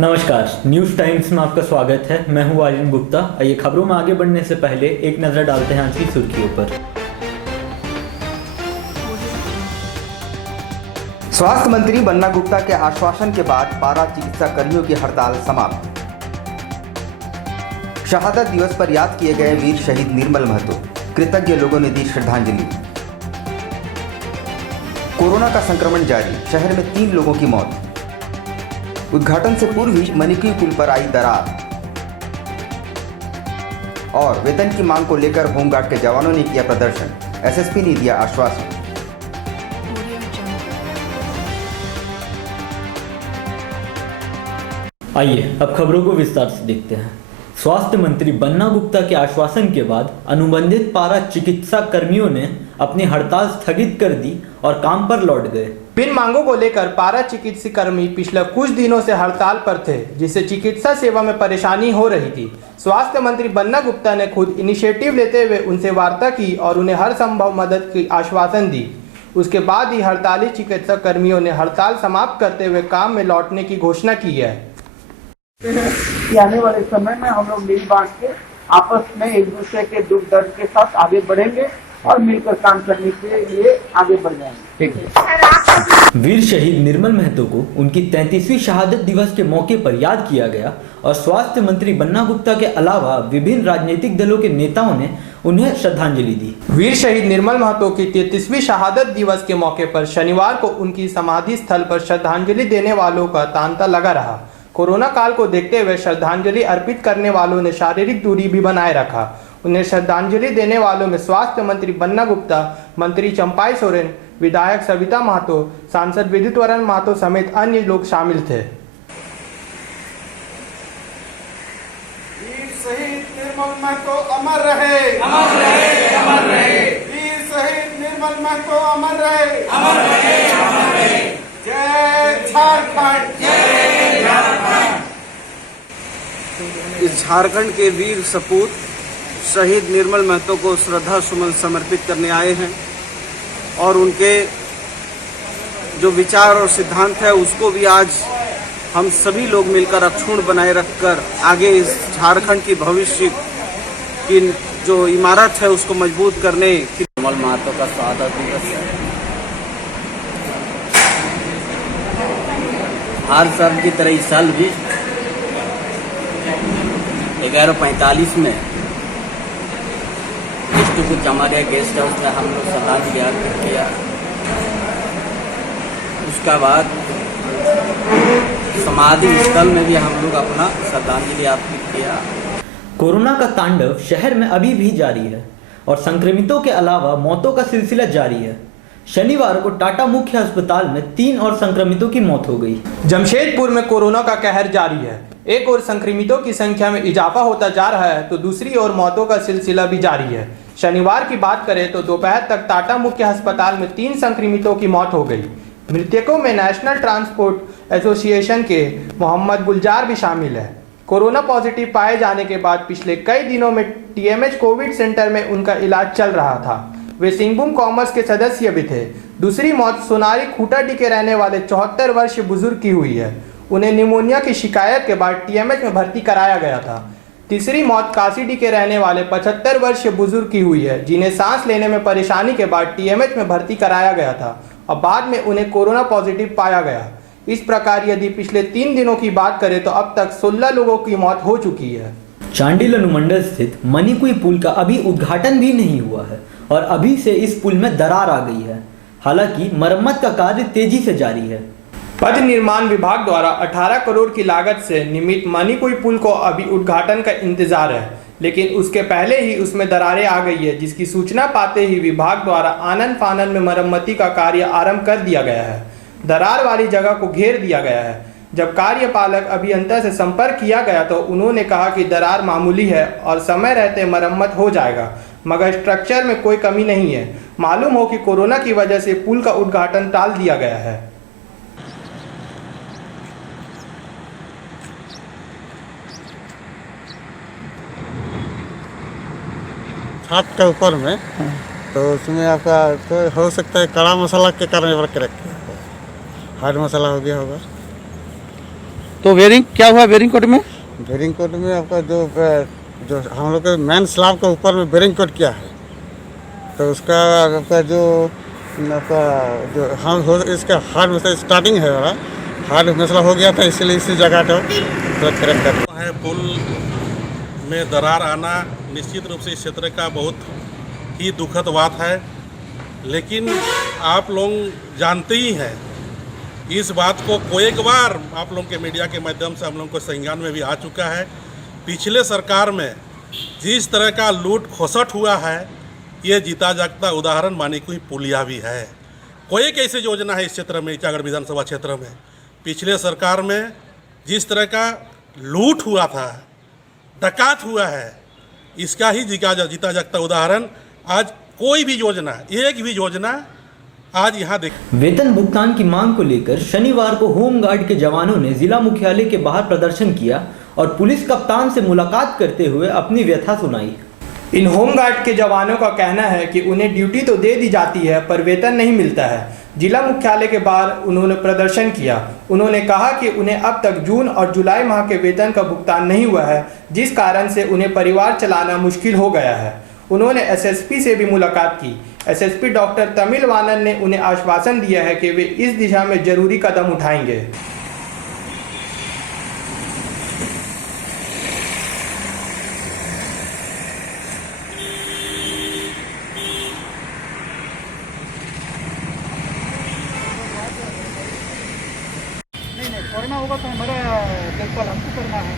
नमस्कार, news times में आपका स्वागत है। मैं हूं आर्यन गुप्ता। आइए खबरों में आगे बढ़ने से पहले एक नज़र डालते हैं आज की सुर्खियों पर। स्वास्थ्य मंत्री बन्ना गुप्ता के आश्वासन के बाद पारा चिकित्सा कर्मियों की हड़ताल समाप्त। शहादत दिवस पर याद किए गए वीर शहीद निर्मल महतो, कृतज्ञ लोगों ने दी श्रद्धांजलि। कोरोना का संक्रमण जारी, शहर में 3 लोगों की मौत। उद्घाटन से पूर्व ही मणिपुर पुल पर आई दरार। और वेतन की मांग को लेकर होमगार्ड के जवानों ने किया प्रदर्शन, एसएसपी ने दिया आश्वासन। आइए अब खबरों को विस्तार से देखते हैं। स्वास्थ्य मंत्री बन्ना गुप्ता के आश्वासन के बाद अनुबंधित पारा चिकित्सा कर्मियों ने अपनी हड़ताल स्थगित कर दी और काम पर लौट गए। विभिन्न मांगों को लेकर पारा चिकित्सा कर्मी पिछले कुछ दिनों से हड़ताल पर थे, जिससे चिकित्सा सेवा में परेशानी हो रही थी। स्वास्थ्य मंत्री बन्ना गुप्ता ने खुद इनिशिएटिव लेते हुए उनसे वार्ता की और उन्हें हर संभव मदद की आश्वासन दी। उसके बाद ही हड़ताली चिकित्सा कर्मियों ने हड़ताल समाप्त करते हुए काम में लौटने की घोषणा की है। आने वाले समय में हम लोग मिल बांट के आपस में एक दूसरे के दुख दर्द के साथ आगे बढ़ेंगे और मिलकर काम करने के लिए आगे बढ़ जाएंगे। वीर शहीद निर्मल महतो को उनकी 33वीं शहादत दिवस के मौके पर याद किया गया और स्वास्थ्य मंत्री बन्ना गुप्ता के अलावा विभिन्न राजनीतिक दलों के नेताओं ने उन्हें श्रद्धांजलि दी। वीर शहीद निर्मल महतो की 33वीं शहादत दिवस के मौके पर शनिवार को उनकी समाधि स्थल पर श्रद्धांजलि देने वालों का तांता लगा रहा। कोरोना काल को देखते हुए श्रद्धांजलि अर्पित करने वालों ने शारीरिक दूरी भी बनाए रखा। उन्हें श्रद्धांजलि देने वालों में स्वास्थ्य मंत्री बन्ना गुप्ता, मंत्री चंपाई सोरेन, विधायक सविता महतो, सांसद विद्युत वरण महतो समेत अन्य लोग शामिल थे। वीर शहीद निर्मल महतो अमर रहे, अमर रहे, अमर रहे। वीर शहीद निर्मल महतो अमर रहे, अमर रहे, अमर रहे। जय झारखंड, जय झारखंड। इस झारखंड के वीर सपूत शहीद निर्मल महतो को श्रद्धा सुमन समर्पित करने आए हैं और उनके जो विचार और सिद्धांत है उसको भी आज हम सभी लोग मिलकर अक्षुण्ण बनाए रखकर आगे इस झारखंड की भविष्य की जो इमारत है उसको मजबूत करने की। निर्मल महतो का शहादत दिवस है। हर साल की तरह इस साल भी 11:45 में कुछ हमारे गेस्ट हाउस में हम लोग श्रद्धांजलि अर्पित किया। उसका बाद समाधि स्थल में भी हम लोग अपना श्रद्धांजलि अर्पित किया। कोरोना का तांडव शहर में अभी भी जारी है और संक्रमितों के अलावा मौतों का सिलसिला जारी है। शनिवार को टाटा मुख्य अस्पताल में 3 और संक्रमितों की मौत हो गई। जमशेदपुर में कोरोना का कहर जारी है। एक और संक्रमितों की संख्या में इजाफा होता जा रहा है तो दूसरी ओर मौतों का सिलसिला भी जारी है। शनिवार की बात करें तो दोपहर तक टाटा मुख्य अस्पताल में 3 संक्रमितों की मौत हो गई। मृतकों में नेशनल ट्रांसपोर्ट एसोसिएशन के मोहम्मद गुलजार भी शामिल है। कोरोना पॉजिटिव पाए जाने के बाद पिछले कई दिनों में टीएमएच कोविड सेंटर में उनका इलाज चल रहा था। वे सिंहभूम कॉमर्स के सदस्य भी थे। दूसरी मौत सोनारी खूंटाडी के रहने वाले 74 वर्षीय बुजुर्ग की हुई है। उन्हें निमोनिया की शिकायत के बाद टीएमएच में भर्ती कराया गया था। तीसरी मौत कासीडी के रहने वाले 75 वर्षीय बुजुर्ग की हुई है, जिन्हें सांस लेने में परेशानी के बाद टीएमएच में भर्ती कराया गया था और बाद में उन्हें कोरोना पॉजिटिव पाया गया। इस प्रकार यदि पिछले 3 दिनों की बात करें तो अब तक 16 लोगों की मौत हो चुकी है। चांडिल अनुमंडल स्थित मणिपुर पुल का अभी उद्घाटन भी नहीं हुआ है और अभी से इस पुल में दरार आ गई है। हालांकि मरम्मत का कार्य तेजी से जारी है। पथ निर्माण विभाग द्वारा 18 करोड़ की लागत से निर्मित मणिपुर पुल को अभी उद्घाटन का इंतजार है, लेकिन उसके पहले ही उसमें दरारें आ गई है, जिसकी सूचना पाते ही विभाग द्वारा आनन फानन में मरम्मती का कार्य आरंभ कर दिया गया है। दरार वाली जगह को घेर दिया गया है। जब कार्यपालक अभियंता से संपर्क किया गया तो उन्होंने कहा कि दरार मामूली है और समय रहते मरम्मत हो जाएगा, मगर स्ट्रक्चर में कोई कमी नहीं है। मालूम हो कि कोरोना की वजह से पुल का उद्घाटन टाल दिया गया है। छत के ऊपर में तो उसमें आपका तो हो सकता है कड़ा मसाला के कारण रख के रखे, हार्ड मसाला हो गया होगा। तो वेरिंग क्या हुआ वेरिंग कोट में? बेरिंग कोट में आपका जो हम लोग के मेन स्लैब के ऊपर में बेरिंग कोट किया है, तो उसका आपका जो हम इसका हार्ड मसला स्टार्टिंग है, हार्ड मसला हो गया था, इसलिए इसी जगह को करेक्ट कर है। पुल में दरार आना निश्चित रूप से इस क्षेत्र का बहुत ही दुखद बात है, लेकिन आप लोग जानते ही हैं इस बात को। कोई एक बार आप लोगों के मीडिया के माध्यम से हम लोगों को संज्ञान में भी आ चुका है। पिछले सरकार में जिस तरह का लूट खोसट हुआ है, ये जीता जागता उदाहरण मानी कोई पुलिया भी है। कोई एक ऐसी योजना है इस क्षेत्र में, ईचागढ़ विधानसभा क्षेत्र में पिछले सरकार में जिस तरह का लूट हुआ था, डकात हुआ है, इसका ही जीता जागता उदाहरण आज कोई भी योजना, एक भी योजना आज यहाँ देख। वेतन भुगतान की मांग को लेकर शनिवार को होमगार्ड के जवानों ने जिला मुख्यालय के बाहर प्रदर्शन किया और पुलिस कप्तान से मुलाकात करते हुए अपनी व्यथा सुनाई। इन होमगार्ड के जवानों का कहना है कि उन्हें ड्यूटी तो दे दी जाती है पर वेतन नहीं मिलता है। जिला मुख्यालय के बाहर उन्होंने प्रदर्शन किया। उन्होंने कहा कि उन्हें अब तक जून और जुलाई माह के वेतन का भुगतान नहीं हुआ है, जिस कारण से उन्हें परिवार चलाना मुश्किल हो गया है। उन्होंने एसएसपी से भी मुलाकात की। एसएसपी डॉक्टर तमिल वानन ने उन्हें आश्वासन दिया है कि वे इस दिशा में जरूरी कदम उठाएंगे। कोरोना होगा तो हमारा देखभाल हमको करना है।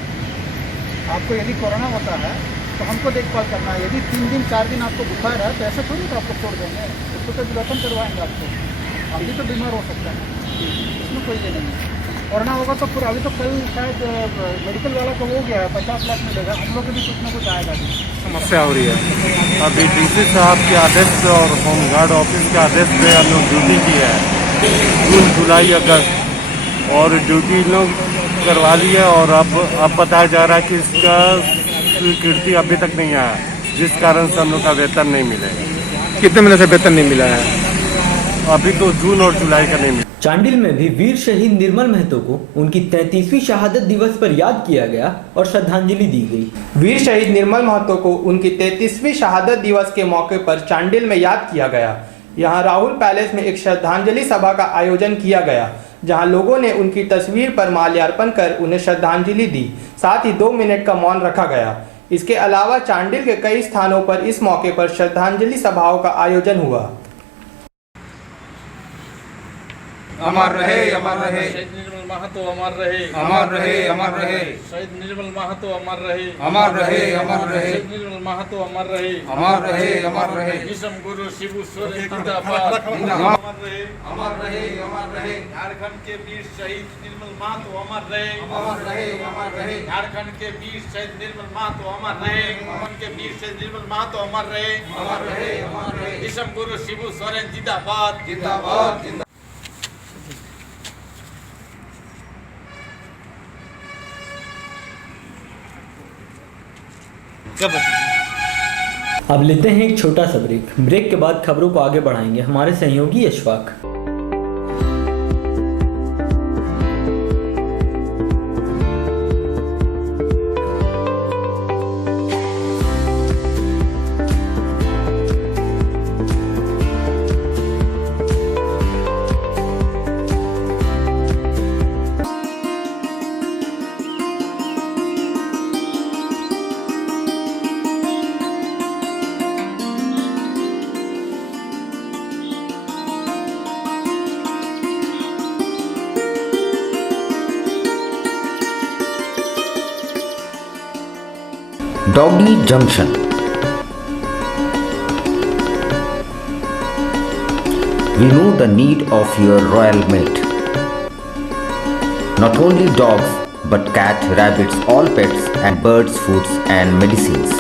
आपको यदि कोरोना होता है तो हमको देखभाल करना है। यदि 3 दिन 4 दिन आपको बुखार है तो ऐसा थोड़ी तो आपको छोड़ देंगे, उसको तो विलोपन करवाएंगे आपको। हम भी तो बीमार हो सकते हैं, इसमें कोई ये नहीं है। कोरोना होगा तो फिर अभी तो कल शायद मेडिकल वाला को हो गया है, 50 लाख मिलेगा, हम लोग के भी कुछ ना कुछ आएगा। समस्या हो रही है। अभी डीसी साहब के आदेश से और होमगार्ड ऑफिस के आदेश से हम लोग ड्यूटी की है जून जुलाई अगस्त, और ड्यूटी लोग करवा ली है। और अब बताया जा रहा है कि इसका स्वीकृति अभी तक नहीं आया, जिस कारण से हम लोग का वेतन नहीं मिलेगा। कितने महीने से वेतन नहीं मिला है? अभी तो जून और जुलाई का नहीं मिला। चांडिल में भी वीर शहीद निर्मल महतो को उनकी 33वीं शहादत दिवस पर याद किया गया और श्रद्धांजलि दी गई। वीर शहीद निर्मल महतो को उनकी 33वीं शहादत दिवस के मौके पर चांडिल में याद किया गया। यहाँ राहुल पैलेस में एक श्रद्धांजलि सभा का आयोजन किया गया, जहां लोगों ने उनकी तस्वीर पर माल्यार्पण कर उन्हें श्रद्धांजलि दी। साथ ही 2 मिनट का मौन रखा गया। इसके अलावा चांडिल के कई स्थानों पर इस मौके पर श्रद्धांजलि सभाओं का आयोजन हुआ। अमर रहे, अमर रहे। शहीद निर्मल महतो अमर रहे, अमर रहे, अमर रहे। शहीद निर्मल महतो अमर रहे, अमर रहे, अमर रहे। शहीद निर्मल महतो अमर रहे, अमर रहे, अमर रहे। विषम गुरु शिबू सोरेन जिंदाबाद, अमर रहे, अमर रहे, अमर रहे। झारखंड के वीर शहीद निर्मल महतो अमर रहे, अमर रहे, अमर रहे। झारखंड के वीर शहीद निर्मल महतो अमर रहे, अमन के वीर शहीद निर्मल महतो अमर रहे, अमर रहे, अमर रहे। विषम गुरु शिबू सोरेन जिंदाबाद, जिंदाबाद, जिंदाबाद। अब लेते हैं एक छोटा सा ब्रेक के बाद खबरों को आगे बढ़ाएंगे हमारे सहयोगी Ashfaq. Doggy Junction. We know the need of your royal mate. Not only dogs, but cat, rabbits, all pets and birds, foods and medicines.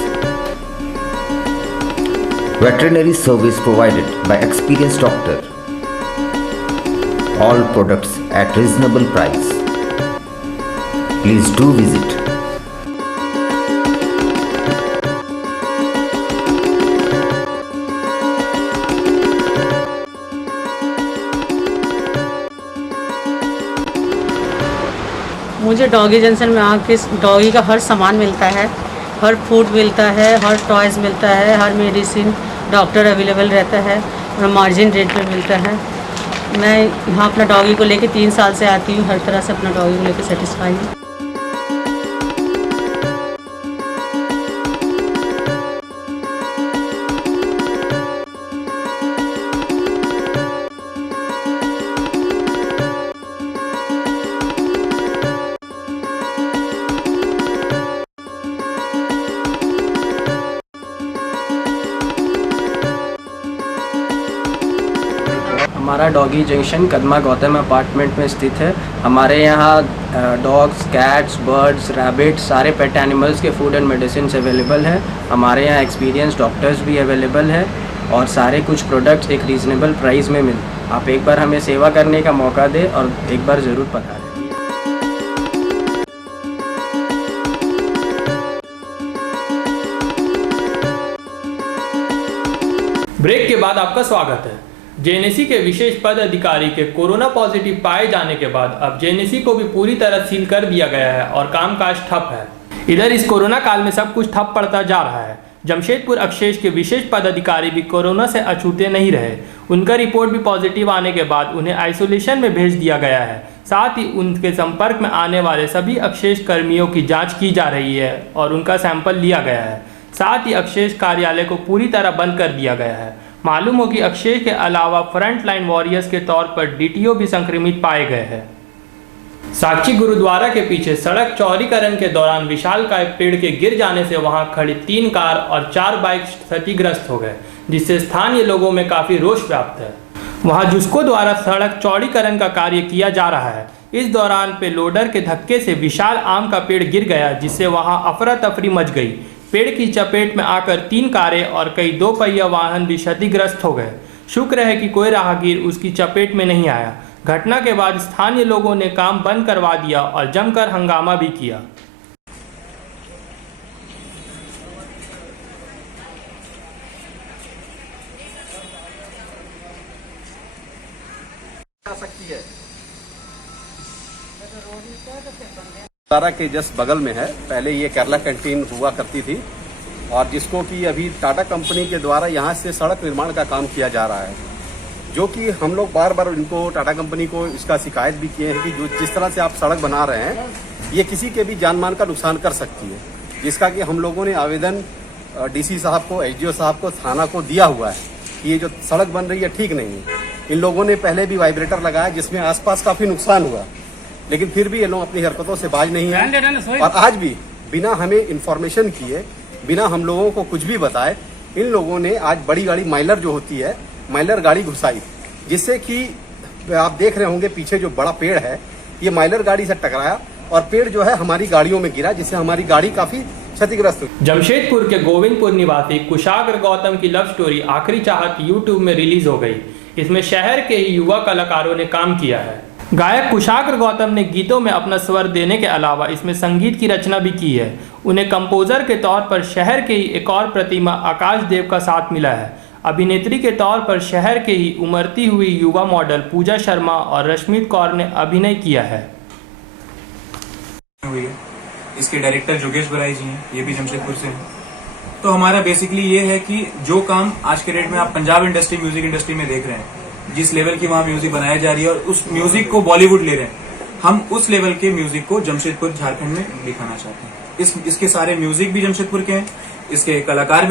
Veterinary service provided by experienced doctor. All products at reasonable price. Please do visit. मुझे doggy junction में आके doggy का हर सामान मिलता है, हर food मिलता है, हर toys मिलता है, हर मेडिसिन डॉक्टर अवेलेबल रहता है और मार्जिन रेट पे मिलता है। मैं यहाँ अपना डॉगी को लेके 3 साल से आती हूँ, हर तरह से अपना डॉगी को लेके सेटिस्फाई हूँ। हमारा doggy junction Kadma Gautam apartment में स्थित है। हमारे यहाँ डॉग्स, कैट्स, बर्ड्स, रैबिट, सारे पेट एनिमल्स के फूड एंड मेडिसिन अवेलेबल है। हमारे यहाँ एक्सपीरियंस डॉक्टर्स भी अवेलेबल है और सारे कुछ प्रोडक्ट्स एक रीज़नेबल प्राइस में मिलते। आप एक बार हमें सेवा करने का मौका दें और एक बार ज़रूर पधारें। ब्रेक के बाद आपका स्वागत है। जेएनएससी के विशेष पद अधिकारी के कोरोना पॉजिटिव पाए जाने के बाद अब जेएनएससी को भी पूरी तरह सील कर दिया गया है और कामकाज ठप है। इधर इस कोरोना काल में सब कुछ ठप पड़ता जा रहा है। जमशेदपुर अक्षेश के विशेष पद अधिकारी भी कोरोना से अछूते नहीं रहे। उनका रिपोर्ट भी पॉजिटिव आने के बाद उन्हें आइसोलेशन में भेज दिया गया है। साथ ही उनके संपर्क में आने वाले सभी अक्षेश कर्मियों की जाँच की जा रही है और उनका सैंपल लिया गया है। साथ ही अक्षेश कार्यालय को पूरी तरह बंद कर दिया गया है। मालूम हो कि अक्षेश के अलावा फ्रंट लाइन वॉरियर्स के तौर पर डीटीओ भी संक्रमित पाए गए हैं। साक्षी गुरुद्वारा के पीछे सड़क चौड़ीकरण के दौरान विशालकाय पेड़ के गिर जाने से वहां खड़ी 3 कार और 4 बाइक क्षतिग्रस्त हो गए, जिससे स्थानीय लोगों में काफी रोष व्याप्त है। वहां जुस्को द्वारा सड़क चौड़ीकरण का कार्य किया जा रहा है। इस दौरान पे लोडर के धक्के से विशाल आम का पेड़ गिर गया, जिससे वहां अफरा तफरी मच गई। पेड़ की चपेट में आकर 3 कारें और कई 2 पहिया वाहन भी क्षतिग्रस्त हो गए। शुक्र है कि कोई राहगीर उसकी चपेट में नहीं आया। घटना के बाद स्थानीय लोगों ने काम बंद करवा दिया और जमकर हंगामा भी किया। तारा के जस्ट बगल में है। पहले ये केरला कैंटीन हुआ करती थी और जिसको कि अभी टाटा कंपनी के द्वारा यहाँ से सड़क निर्माण का काम किया जा रहा है, जो कि हम लोग बार बार इनको टाटा कंपनी को इसका शिकायत भी किए हैं कि जो जिस तरह से आप सड़क बना रहे हैं ये किसी के भी जान मान का नुकसान कर सकती है, जिसका कि हम लोगों ने आवेदन डीसी साहब को, एसडीओ साहब को, थाना को दिया हुआ है कि ये जो सड़क बन रही है ठीक नहीं है। इन लोगों ने पहले भी वाइब्रेटर लगाया जिसमें आसपास काफी नुकसान हुआ, लेकिन फिर भी ये लोग अपनी हरकतों से बाज नहीं है और आज भी बिना हमें इन्फॉर्मेशन किए, बिना हम लोगों को कुछ भी बताए, इन लोगों ने आज बड़ी गाड़ी माइलर जो होती है, माइलर गाड़ी घुसाई, जिससे कि आप देख रहे होंगे पीछे जो बड़ा पेड़ है ये माइलर गाड़ी से टकराया और पेड़ जो है हमारी गाड़ियों में गिरा, जिससे हमारी गाड़ी काफी क्षतिग्रस्त हुई। जमशेदपुर के गोविंदपुर निवासी कुशाग्र गौतम की लव स्टोरी आखिरी चाहत यूट्यूब में रिलीज हो गई। इसमें शहर के ही युवा कलाकारों ने काम किया है। गायक कुशाग्र गौतम ने गीतों में अपना स्वर देने के अलावा इसमें संगीत की रचना भी की है। उन्हें कंपोजर के तौर पर शहर के ही एक और प्रतिमा आकाश देव का साथ मिला है। अभिनेत्री के तौर पर शहर के ही उमरती हुई युवा मॉडल पूजा शर्मा और रश्मित कौर ने अभिनय किया है। इसके डायरेक्टर जोगेश बराई जी हैं, ये भी जमशेदपुर से हैं। तो हमारा बेसिकली ये है कि जो काम आज के डेट में आप पंजाब इंडस्ट्री, म्यूजिक इंडस्ट्री में देख रहे हैं, जिस लेवल की वहाँ म्यूजिक बनाया जा रही है और उस म्यूजिक को बॉलीवुड ले रहे हैं, हम उस लेवल के म्यूजिक को जमशेदपुर झारखंड में दिखाना चाहते हैं। इसके सारे म्यूजिक भी जमशेदपुर के हैं, इसके कलाकार भी।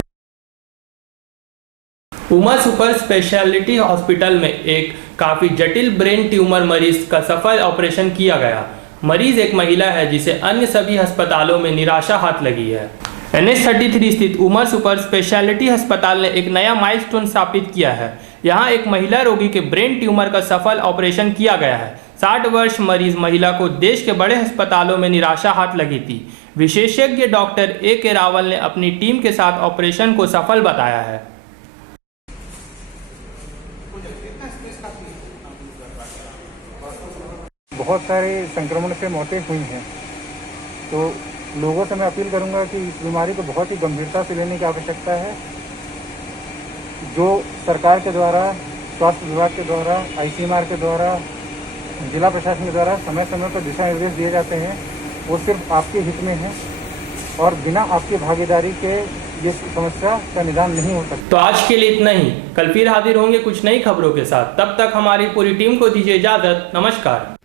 उमा सुपर स्पेशलिटी हॉस्पिटल में एक काफी जटिल ब्रेन ट्यूमर मरीज का सफल ऑपरेशन किया गया। मरीज एक महिला है जिसे अन्य सभी अस्पतालों में निराशा हाथ लगी है। NH33 स्थित उमर सुपर स्पेशलिटी अस्पताल ने एक नया माइलस्टोन स्थापित किया है। यहाँ एक महिला रोगी के ब्रेन ट्यूमर का सफल ऑपरेशन किया गया है। 60 वर्ष मरीज महिला को देश के बड़े अस्पतालों में निराशा हाथ लगी थी। विशेषज्ञ डॉक्टर A.K. रावल ने अपनी टीम के साथ ऑपरेशन को सफल बताया है। बहुत सारे संक्रमण से मौतें हुई हैं, तो लोगों से मैं अपील करूंगा कि इस बीमारी को बहुत ही गंभीरता से लेने की आवश्यकता है। जो सरकार के द्वारा, स्वास्थ्य विभाग के द्वारा, ICMR के द्वारा जिला प्रशासन के द्वारा समय समय पर दिशा निर्देश दिए जाते हैं वो सिर्फ आपके हित में है और बिना आपकी भागीदारी के ये समस्या का निदान नहीं हो सकता। तो आज के लिए इतना ही। कल फिर हाजिर होंगे कुछ नई खबरों के साथ। तब तक हमारी पूरी टीम को दीजिए इजाजत। नमस्कार।